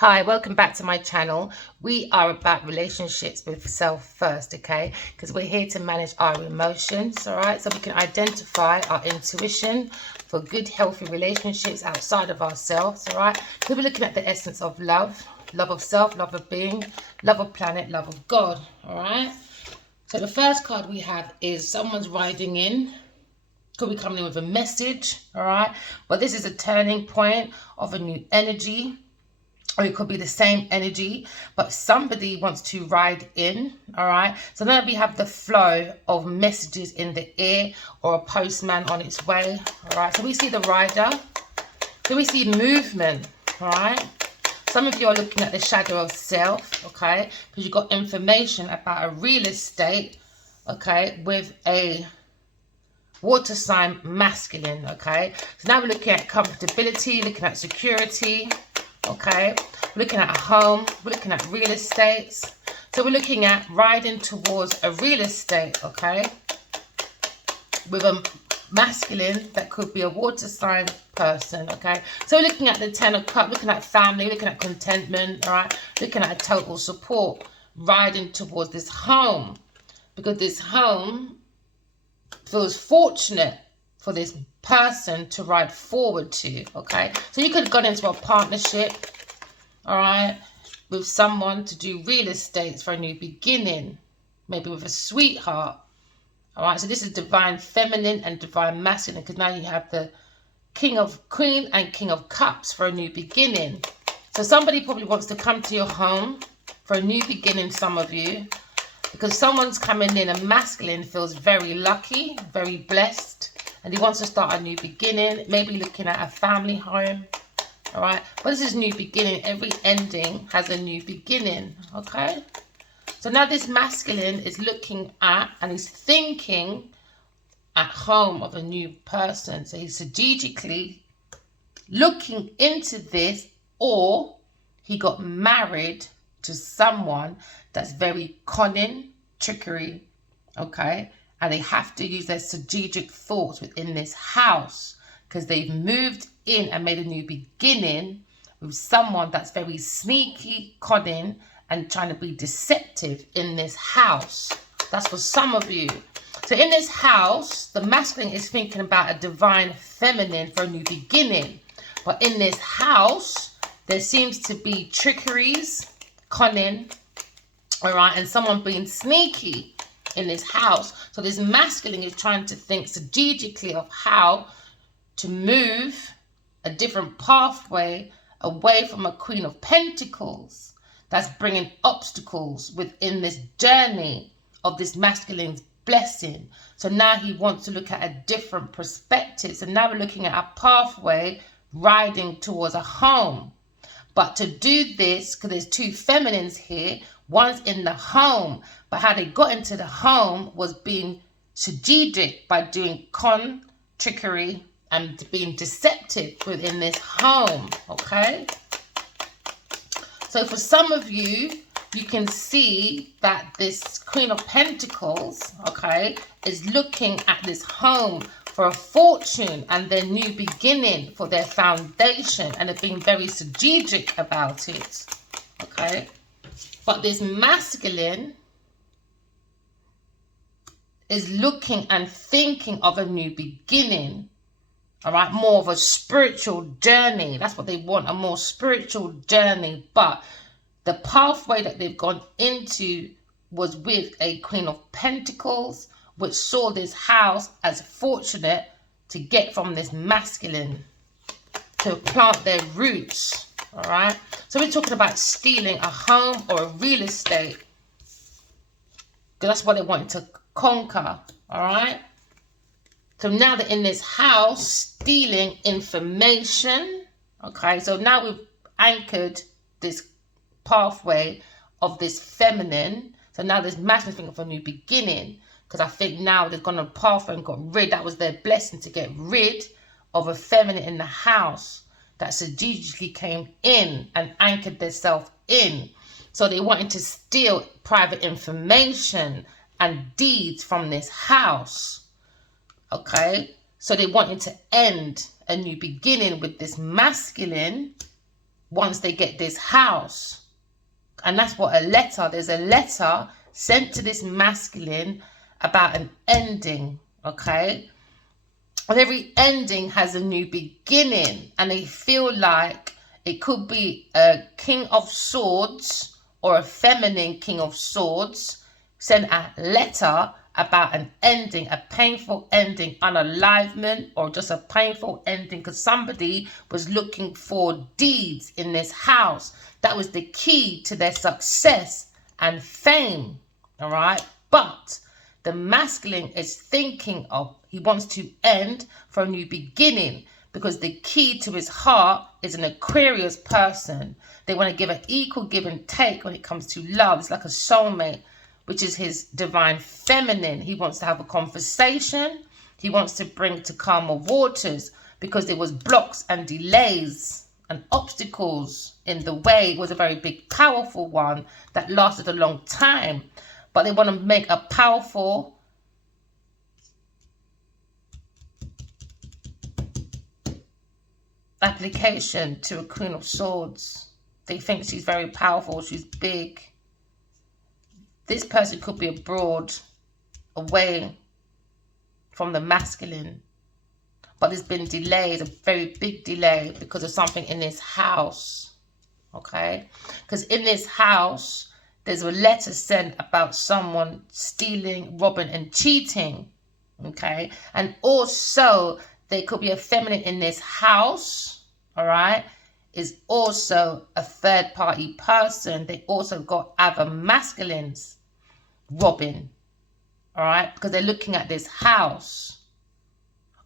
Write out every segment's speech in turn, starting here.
Hi, welcome back to my channel. We are about relationships with self first, okay? Because we're here to manage our emotions, all right? So we can identify our intuition for good, healthy relationships outside of ourselves, all right? So we're looking at the essence of love, love of self, love of being, love of planet, love of God, all right? So the first card we have is someone's riding in. Could be coming in with a message, all right? But this is a turning point of a new energy. Or it could be the same energy, but somebody wants to ride in, all right? So now we have the flow of messages in the air or a postman on its way, all right? So we see the rider. So we see movement, all right? Some of you are looking at the shadow of self, okay? Because you've got information about a real estate, okay, with a water sign masculine, okay? So now we're looking at comfortability, looking at security, okay? We're looking at a home, we're looking at real estates. So we're looking at riding towards a real estate, okay? With a masculine that could be a water sign person, okay? So we're looking at the 10 of cups, looking at family, looking at contentment, all right? Looking at a total support, riding towards this home. Because this home feels fortunate for this person to ride forward to, okay? So you could have gone into a partnership, all right, with someone to do real estate for a new beginning, maybe with a sweetheart, all right? So this is divine feminine and divine masculine, because now you have the queen and king of cups for a new beginning. So somebody probably wants to come to your home for a new beginning, some of you, because someone's coming in, a masculine feels very lucky, very blessed, and he wants to start a new beginning, maybe looking at a family home, all right? But this is new beginning. Every ending has a new beginning, okay? So now this masculine is looking at and he's thinking at home of a new person. So he's strategically looking into this, or he got married to someone that's very cunning, trickery, okay? And they have to use their strategic thoughts within this house because they've moved in and made a new beginning with someone that's very sneaky, cunning, and trying to be deceptive in this house. That's for some of you. So in this house, the masculine is thinking about a divine feminine for a new beginning. But in this house, there seems to be trickeries, cunning, all right, and someone being sneaky in this house. So this masculine is trying to think strategically of how to move a different pathway away from a Queen of Pentacles that's bringing obstacles within this journey of this masculine's blessing. So now he wants to look at a different perspective. So now we're looking at a pathway riding towards a home. But to do this, because there's two feminines here, one's in the home, but how they got into the home was being strategic by doing trickery, and being deceptive within this home, okay? So for some of you, you can see that this Queen of Pentacles, okay, is looking at this home for a fortune and their new beginning for their foundation, and have been very strategic about it, okay? But this masculine is looking and thinking of a new beginning, all right? More of a spiritual journey. That's what they want, a more spiritual journey. But the pathway that they've gone into was with a Queen of Pentacles, which saw this house as fortunate to get from this masculine to plant their roots, all right? So we're talking about stealing a home or a real estate, because that's what they wanted to conquer, all right? So now they're in this house stealing information, okay? So now we've anchored this pathway of this feminine. So now this masculine thinking of a new beginning, because I think now they've gone on a pathway and got rid, that was their blessing, to get rid of a feminine in the house that strategically came in and anchored themselves in. So they wanted to steal private information and deeds from this house. Okay, so they wanted to end a new beginning with this masculine once they get this house. And that's what there's a letter sent to this masculine about an ending, okay? And every ending has a new beginning, and they feel like it could be a king of swords or a feminine king of swords sent a letter about an ending, a painful ending, unalivement, or just a painful ending because somebody was looking for deeds in this house. That was the key to their success and fame, all right? But the masculine is thinking of, he wants to end for a new beginning because the key to his heart is an Aquarius person. They want to give an equal give and take when it comes to love. It's like a soulmate, which is his divine feminine. He wants to have a conversation. He wants to bring to calmer waters because there was blocks and delays and obstacles in the way. It was a very big, powerful one that lasted a long time. But they want to make a powerful application to a Queen of Swords. They think she's very powerful. She's big. This person could be abroad, away from the masculine. But there's been delays, a very big delay because of something in this house. Okay? Because in this house, there's a letter sent about someone stealing, robbing, and cheating. Okay? And also, there could be a feminine in this house. All right? Is also a third party person. They also got other masculines robbing, all right, because they're looking at this house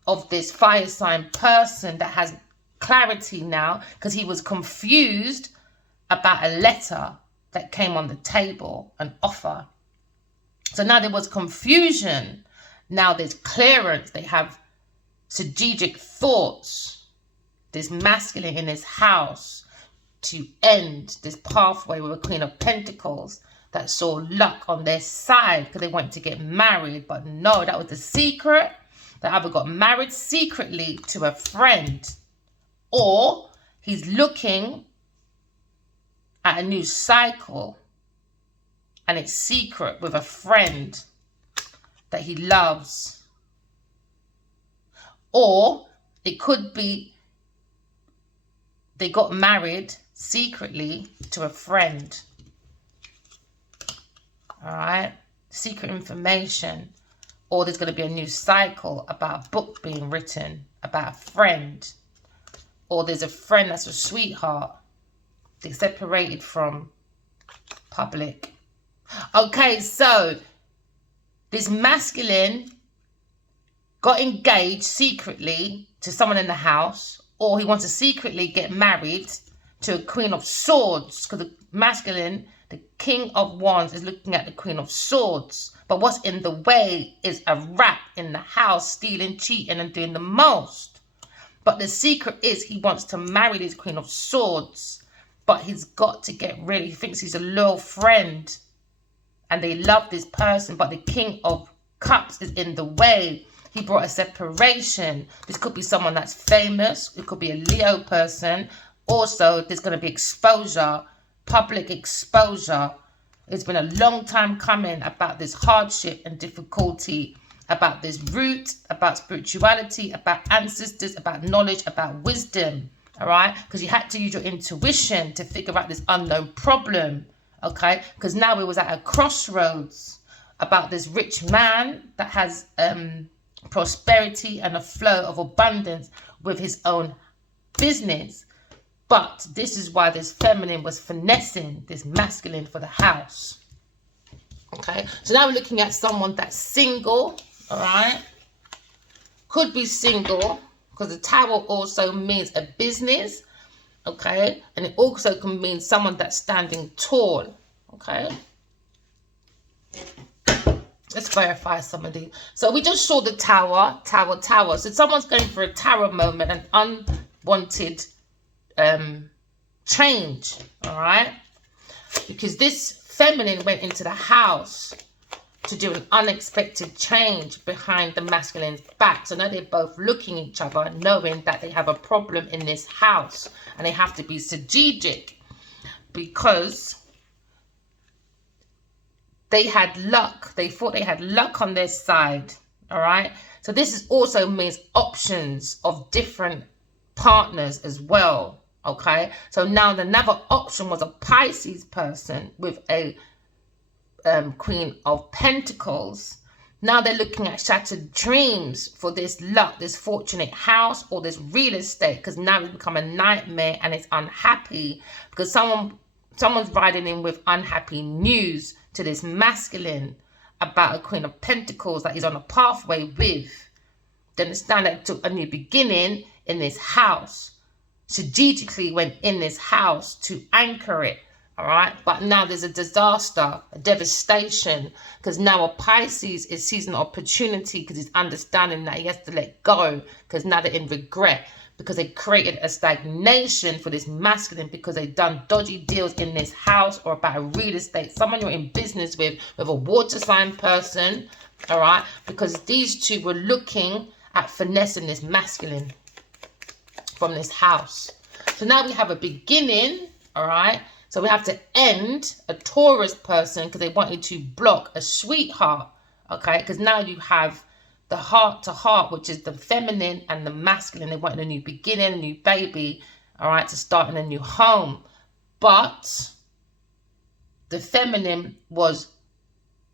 of this fire sign person that has clarity now because he was confused about a letter that came on the table, an offer. So now there was confusion. Now there's clearance. They have strategic thoughts. This masculine in this house to end this pathway with a Queen of Pentacles that saw luck on their side because they wanted to get married. But no, that was the secret. They either got married secretly to a friend or he's looking at a new cycle and it's secret with a friend that he loves. Or it could be they got married secretly to a friend. All right, secret information, or there's going to be a new cycle about a book being written about a friend, or there's a friend that's a sweetheart they separated from public. Okay, so this masculine got engaged secretly to someone in the house, or he wants to secretly get married to a Queen of Swords because the masculine, the King of Wands, is looking at the Queen of Swords. But what's in the way is a rat in the house stealing, cheating, and doing the most. But the secret is he wants to marry this Queen of Swords. But he's got to get rid. He thinks he's a loyal friend. And they love this person. But the King of Cups is in the way. He brought a separation. This could be someone that's famous. It could be a Leo person. Also, there's going to be exposure, public exposure. It's been a long time coming about this hardship and difficulty, about this root, about spirituality, about ancestors, about knowledge, about wisdom, all right? Because you had to use your intuition to figure out this unknown problem, okay? Because now we was at a crossroads about this rich man that has prosperity and a flow of abundance with his own business. But this is why this feminine was finessing this masculine for the house. Okay, so now we're looking at someone that's single, all right? Could be single, because the tower also means a business, okay? And it also can mean someone that's standing tall, okay? Let's verify some of these. So we just saw the tower. So someone's going for a tower moment, an unwanted change, all right? Because this feminine went into the house to do an unexpected change behind the masculine's back. So now they're both looking at each other, knowing that they have a problem in this house, and they have to be strategic because they had luck. They thought they had luck on their side. All right. So this is also means options of different partners as well. Okay. So now another option was a Pisces person with a Queen of Pentacles. Now they're looking at shattered dreams for this luck, this fortunate house or this real estate, because now it's become a nightmare and it's unhappy because someone's riding in with unhappy news to this masculine about a Queen of Pentacles that he's on a pathway with. They understand that it took a new beginning in this house. Strategically went in this house to anchor it. All right. But now there's a disaster, a devastation, because now a Pisces is seizing an opportunity because he's understanding that he has to let go because now they're in regret because they created a stagnation for this masculine because they've done dodgy deals in this house or about a real estate. Someone you're in business with a water sign person. All right. Because these two were looking at finessing this masculine from this house. So now we have a beginning. All right. So we have to end a Taurus person because they wanted to block a sweetheart, okay? Because now you have the heart to heart, which is the feminine and the masculine. They wanted a new beginning, a new baby, all right, to start in a new home. But the feminine was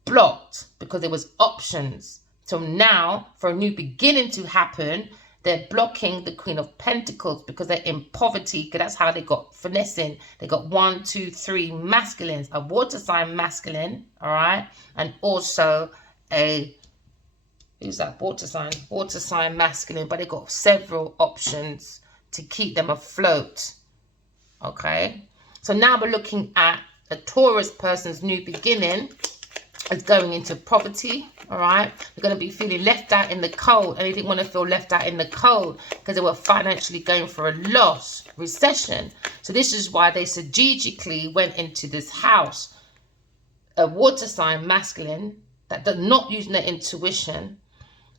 blocked because there was options. So now for a new beginning to happen, they're blocking the Queen of Pentacles because they're in poverty. Because that's how they got finessing. They got 1, 2, 3 masculines. A water sign masculine, all right? And also a, who's that? Water sign masculine. But they got several options to keep them afloat, okay? So now we're looking at a Taurus person's new beginning. Is going into poverty, all right? They're going to be feeling left out in the cold, and they didn't want to feel left out in the cold because they were financially going for a loss, recession. So this is why they strategically went into this house. A water sign masculine that does not use their intuition,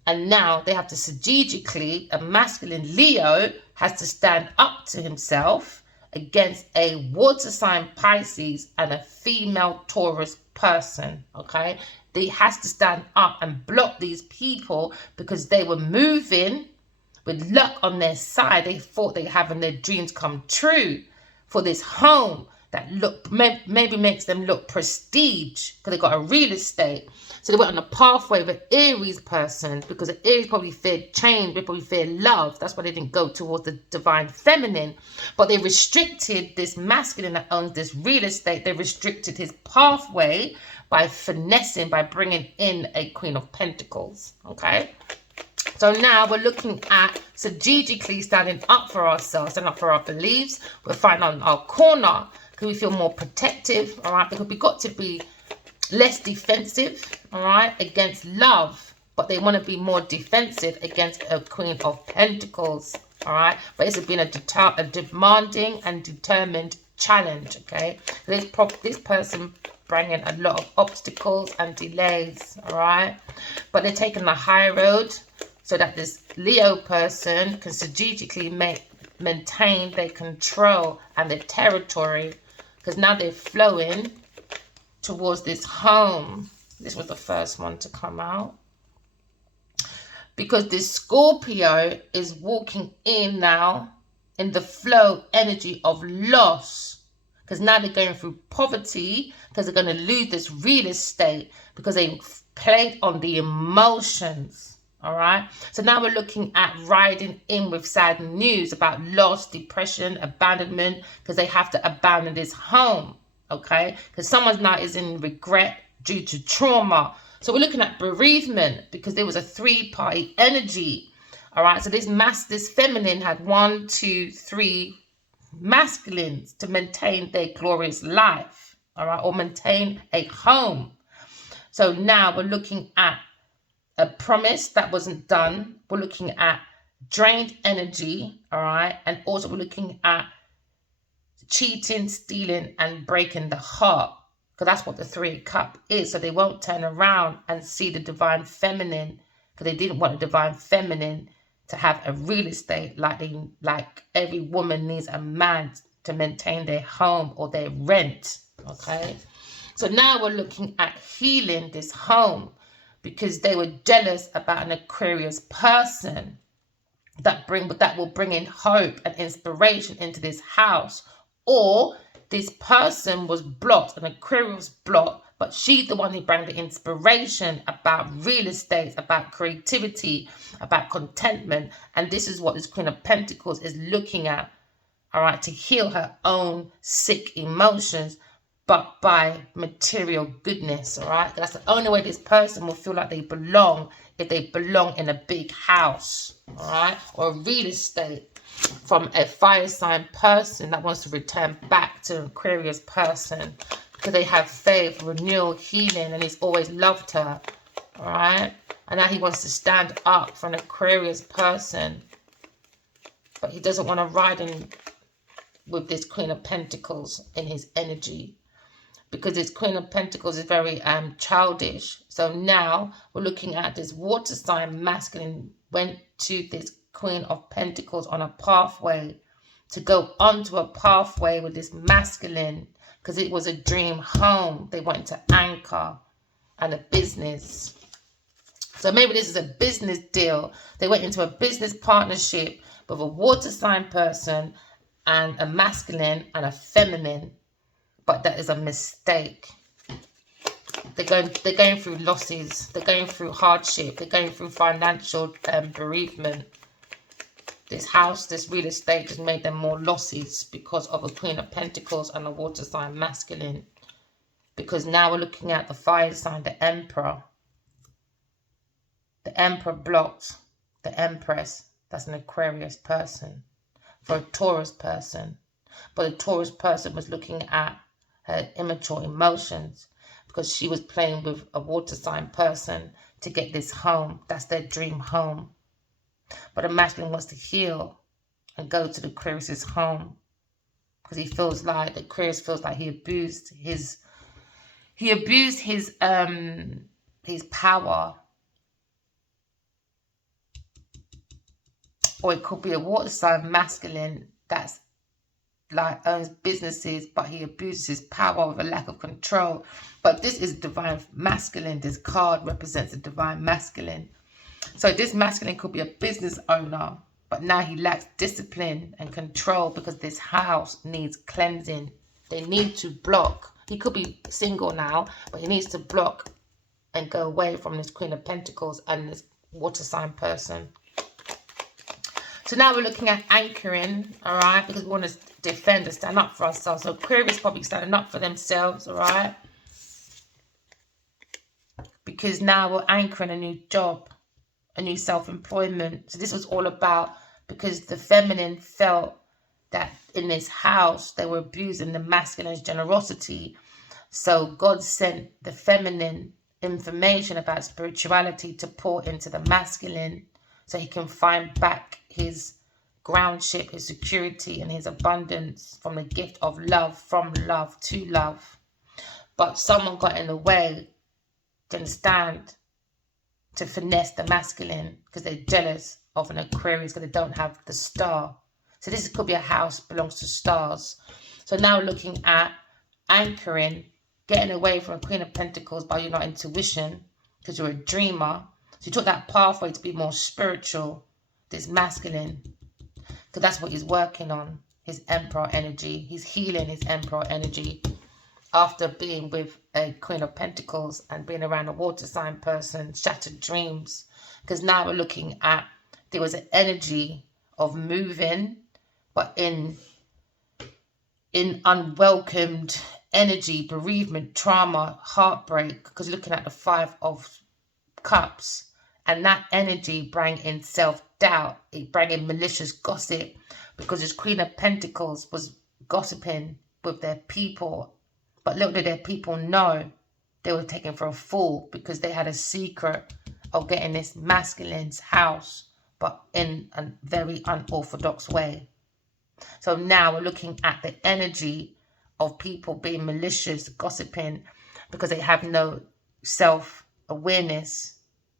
and now they have to strategically, a masculine Leo has to stand up to himself against a water sign Pisces and a female Taurus person, okay? They has to stand up and block these people because they were moving with luck on their side. They thought they were having their dreams come true for this home that maybe makes them look prestige because they got a real estate. So they went on a pathway of an Aries person because the Aries probably feared change, they probably feared love. That's why they didn't go towards the divine feminine. But they restricted this masculine that owns this real estate. They restricted his pathway by finessing, by bringing in a Queen of Pentacles. Okay. So now we're looking at strategically standing up for ourselves, standing up for our beliefs. We're fighting on our corner because we feel more protective. All right. Because we've got to be less defensive, all right, against love, but they want to be more defensive against a Queen of Pentacles, all right. But it's been a demanding and determined challenge, okay. This person bringing a lot of obstacles and delays, all right, but they're taking the high road so that this Leo person can strategically maintain their control and their territory, because now they're flowing towards this home. This was the first one to come out. Because this Scorpio is walking in now in the flow energy of loss. Because now they're going through poverty because they're going to lose this real estate because they played on the emotions. All right. So now we're looking at riding in with sad news about loss, depression, abandonment, because they have to abandon this home. Okay, because someone now is in regret due to trauma. So we're looking at bereavement because there was a 3-party energy. All right, so this feminine had 1, 2, 3 masculines to maintain their glorious life. All right, or maintain a home. So now we're looking at a promise that wasn't done. We're looking at drained energy. All right, and also we're looking at cheating, stealing, and breaking the heart. because that's what the 3 of Cups is. So they won't turn around and see the divine feminine, because they didn't want the divine feminine to have a real estate like every woman needs a man to maintain their home or their rent. Okay, so now we're looking at healing this home, because they were jealous about an Aquarius person that will bring in hope and inspiration into this house. Or this person was blocked, an Aquarius blocked, but she's the one who brought the inspiration about real estate, about creativity, about contentment. And this is what this Queen of Pentacles is looking at, all right, to heal her own sick emotions, but by material goodness, all right? That's the only way this person will feel like they belong, if they belong in a big house, all right? Or real estate, from a fire sign person that wants to return back to an Aquarius person, because they have faith, renewal, healing, and he's always loved her, all right? And now he wants to stand up for an Aquarius person, but he doesn't want to ride in with this Queen of Pentacles in his energy, because this Queen of Pentacles is very childish. So now we're looking at this water sign masculine went to this Queen of Pentacles on a pathway, to go onto a pathway with this masculine, because it was a dream home. They wanted to anchor and a business. So maybe this is a business deal. They went into a business partnership with a water sign person and a masculine and a feminine, but that is a mistake. They're going through losses. They're going through hardship. They're going through financial bereavement. This house, this real estate has made them more losses because of a Queen of Pentacles and a water sign masculine. Because now we're looking at the fire sign, the Emperor. The Emperor blocked the Empress. That's an Aquarius person. For a Taurus person. But a Taurus person was looking at her immature emotions, because she was playing with a water sign person to get this home. That's their dream home. But a masculine wants to heal and go to the Aquarius's home, because he feels like, the Aquarius feels like he abused his power. Or it could be a water sign masculine that's like owns businesses, but he abuses his power with a lack of control. But this is divine masculine. This card represents the divine masculine. So this masculine could be a business owner, but now he lacks discipline and control, because this house needs cleansing. They need to block. He could be single now, but he needs to block and go away from this Queen of Pentacles and this water sign person. So now we're looking at anchoring, all right, because we want to defend and stand up for ourselves. So Aquarius probably standing up for themselves, all right, because now we're anchoring a new job, a new self-employment. So this was all about, because the feminine felt that in this house they were abusing the masculine's generosity. So God sent the feminine information about spirituality to pour into the masculine, so he can find back his groundship, his security, and his abundance from the gift of love, from love to love. But someone got in the way, to understand, to finesse the masculine, because they're jealous of an Aquarius, because they don't have the star. So this could be a house belongs to stars. So now we're looking at anchoring, getting away from a Queen of Pentacles by your intuition, because you're a dreamer. So you took that pathway to be more spiritual, this masculine, because that's what he's working on, his Emperor energy. He's healing his Emperor energy after being with a Queen of Pentacles and being around a water sign person, shattered dreams. Because now we're looking at, there was an energy of moving, but in unwelcomed energy, bereavement, trauma, heartbreak, because looking at the 5 of Cups. And that energy brought in self-doubt. It brought in malicious gossip, because this Queen of Pentacles was gossiping with their people. But little did their people know they were taken for a fool, because they had a secret of getting this masculine's house, but in a very unorthodox way. So now we're looking at the energy of people being malicious, gossiping, because they have no self-awareness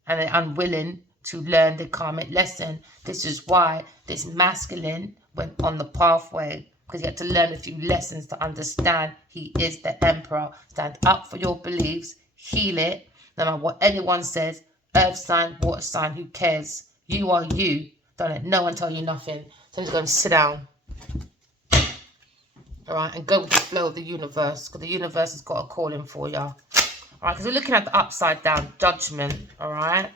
and they're unwilling to learn the karmic lesson. This is why this masculine went on the pathway, because he had to learn a few lessons to understand he is the emperor. Stand up for your beliefs, heal it, no matter what anyone says. Earth sign, water sign, who cares? You are you. Don't let no one tell you nothing. So I'm just going to sit down. All right, and go with the flow of the universe, because the universe has got a calling for you. All right, because we're looking at the upside down judgment. All right,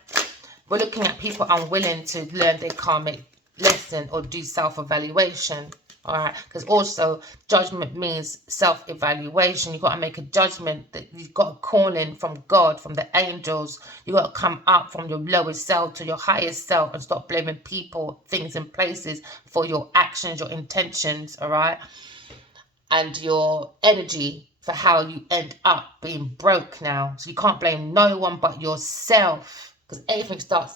we're looking at people unwilling to learn their karmic lesson or do self-evaluation. All right, because also judgment means self-evaluation. You've got to make a judgment that you've got a calling from God, from the angels. You've got to come up from your lowest self to your highest self and stop blaming people, things, and places for your actions, your intentions. All right, and your energy for how you end up being broke now. So you can't blame no one but yourself, because everything starts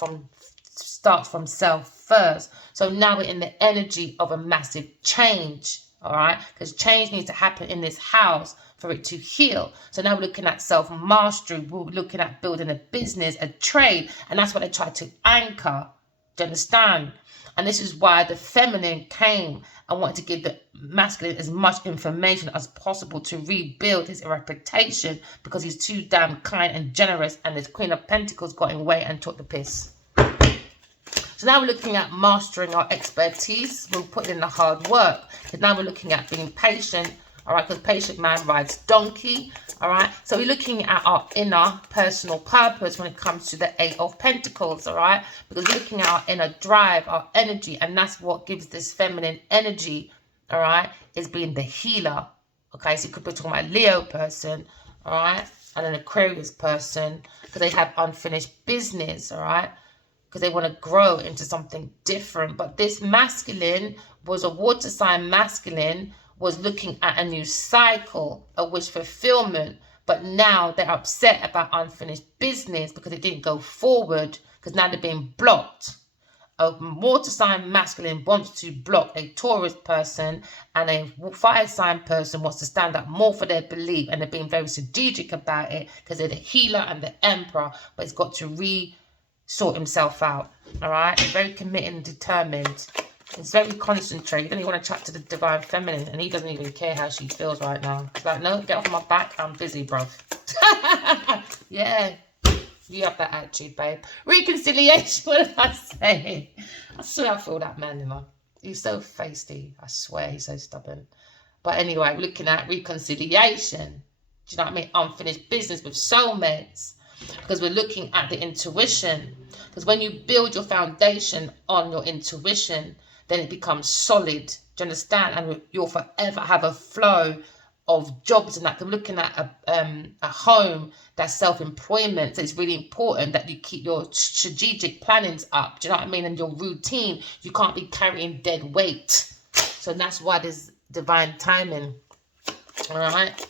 from self first. So now we're in the energy of a massive change, all right? Because change needs to happen in this house for it to heal. So now we're looking at self-mastery. We're looking at building a business, a trade, and that's what they try to anchor. Do you understand? And this is why the feminine came and wanted to give the masculine as much information as possible to rebuild his reputation, because he's too damn kind and generous, and this Queen of Pentacles got in the way and took the piss. So now we're looking at mastering our expertise. We're putting in the hard work. Because now we're looking at being patient. All right, because patient man rides donkey. All right, so we're looking at our inner personal purpose when it comes to the Eight of Pentacles. All right, because we're looking at our inner drive, our energy, and that's what gives this feminine energy. All right, is being the healer. Okay, so you could be talking about a Leo person. All right, and an Aquarius person, because they have unfinished business. All right, because they want to grow into something different. But this masculine was a water sign masculine, was looking at a new cycle, a wish fulfillment. But now they're upset about unfinished business because it didn't go forward, because now they're being blocked. A water sign masculine wants to block a Taurus person, and a fire sign person wants to stand up more for their belief, and they're being very strategic about it because they're the healer and the emperor. But it's got to sort himself out. All right, very committed and determined. It's very concentrated. You don't even want to chat to the divine feminine, and he doesn't even care how she feels right now. It's like, no, get off my back. I'm busy, bruv. Yeah, you have that attitude, babe. Reconciliation. What did I say? I swear I feel that man, you know. He's so feisty. I swear he's so stubborn. But anyway, we're looking at reconciliation. Do you know what I mean? Unfinished business with soulmates. Because we're looking at the intuition. Because when you build your foundation on your intuition, then it becomes solid. Do you understand? And you'll forever have a flow of jobs and that. We're looking at a home that's self-employment. So it's really important that you keep your strategic plannings up. Do you know what I mean? And your routine. You can't be carrying dead weight. So that's why there's divine timing. All right.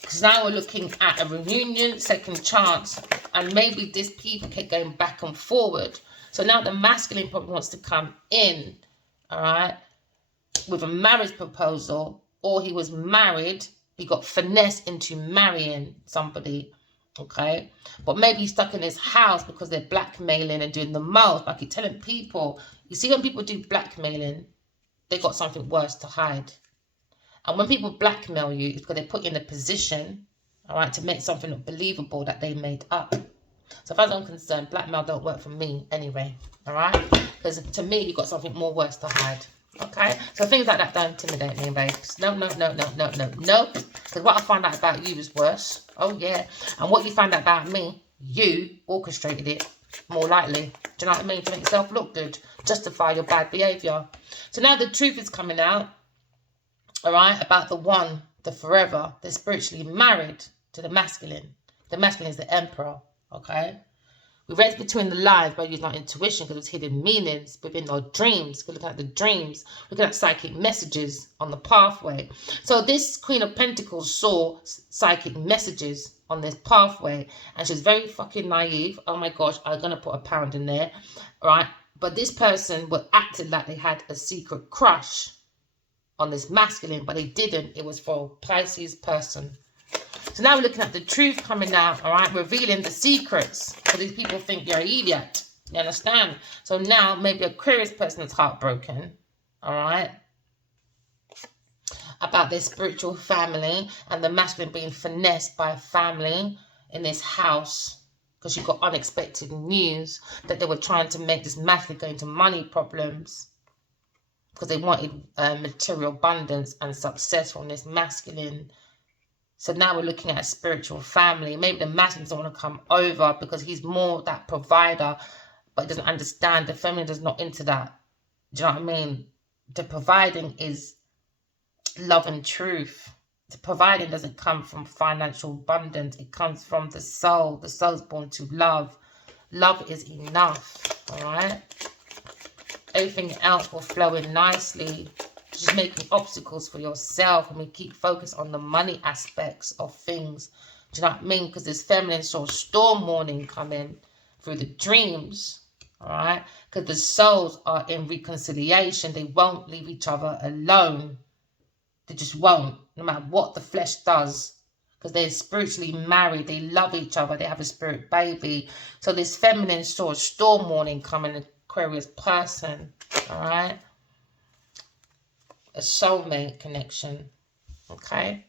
Because now we're looking at a reunion, second chance, and maybe this people kept going back and forward. So now the masculine probably wants to come in, all right, with a marriage proposal, or he was married, he got finessed into marrying somebody, okay? But maybe he's stuck in his house because they're blackmailing and doing the most. Like, he's telling people, you see when people do blackmailing, they got something worse to hide. And when people blackmail you, it's because they put you in a position, all right, to make something look believable that they made up. So as far as I'm concerned, blackmail don't work for me anyway, all right? Because to me, you've got something more worse to hide, okay? So things like that don't intimidate me, babes. No. Because what I found out about you is worse. Oh, yeah. And what you found out about me, you orchestrated it, more likely. Do you know what I mean? To make yourself look good, justify your bad behaviour. So now the truth is coming out, all right, about the one, the forever, they're spiritually married to the masculine. The masculine is the emperor, okay? We read between the lines by using our intuition because it's hidden meanings within our dreams. We're looking at the dreams. We're looking at psychic messages on the pathway. So this Queen of Pentacles saw psychic messages on this pathway, and she was very fucking naive. Oh my gosh, I'm going to put a pound in there, all right? But this person was acting like they had a secret crush, on this masculine, but they didn't. It was for Pisces person. So now we're looking at the truth coming out, all right, revealing the secrets. So these people think you're an idiot. You understand? So now maybe Aquarius person is heartbroken, all right, about their spiritual family and the masculine being finessed by a family in this house because you got unexpected news that they were trying to make this masculine go into money problems because they wanted material abundance and success from this masculine. So now we're looking at a spiritual family. Maybe the masculine doesn't want to come over because he's more that provider, but doesn't understand the feminine is not into that. Do you know what I mean? The providing is love and truth. The providing doesn't come from financial abundance. It comes from the soul. The soul's born to love. Love is enough, all right? Everything else will flow in nicely. Just making obstacles for yourself, and we keep focused on the money aspects of things. Do you know what I mean? Because this feminine saw storm warning coming through the dreams, all right? Because the souls are in reconciliation. They won't leave each other alone. They just won't, no matter what the flesh does. Because they're spiritually married. They love each other. They have a spirit baby. So this feminine saw a storm warning coming, Aquarius person, all right? A soulmate connection, okay?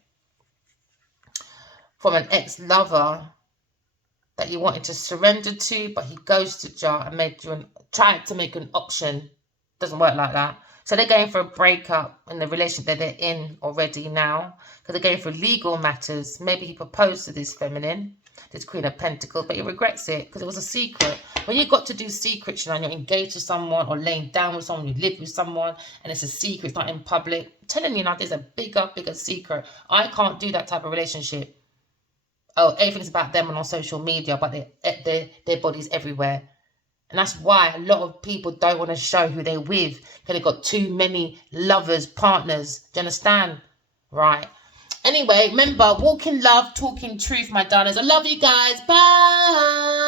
From an ex-lover that you wanted to surrender to, but he ghosted you and tried to make an option. Doesn't work like that. So they're going for a breakup in the relationship that they're in already now, because they're going for legal matters. Maybe he proposed to this feminine, this Queen of Pentacles, but he regrets it because it was a secret. When you got to do secrets, you know, and you're engaged to someone or laying down with someone, you live with someone, and it's a secret, it's not in public. I'm telling you now, there's a bigger secret. I can't do that type of relationship. Oh, everything's about them and on social media, but their body's everywhere. And that's why a lot of people don't want to show who they're with, because they've got too many lovers, partners. Do you understand? Right. Anyway, remember, walk in love, talk in truth, my darlings. I love you guys. Bye.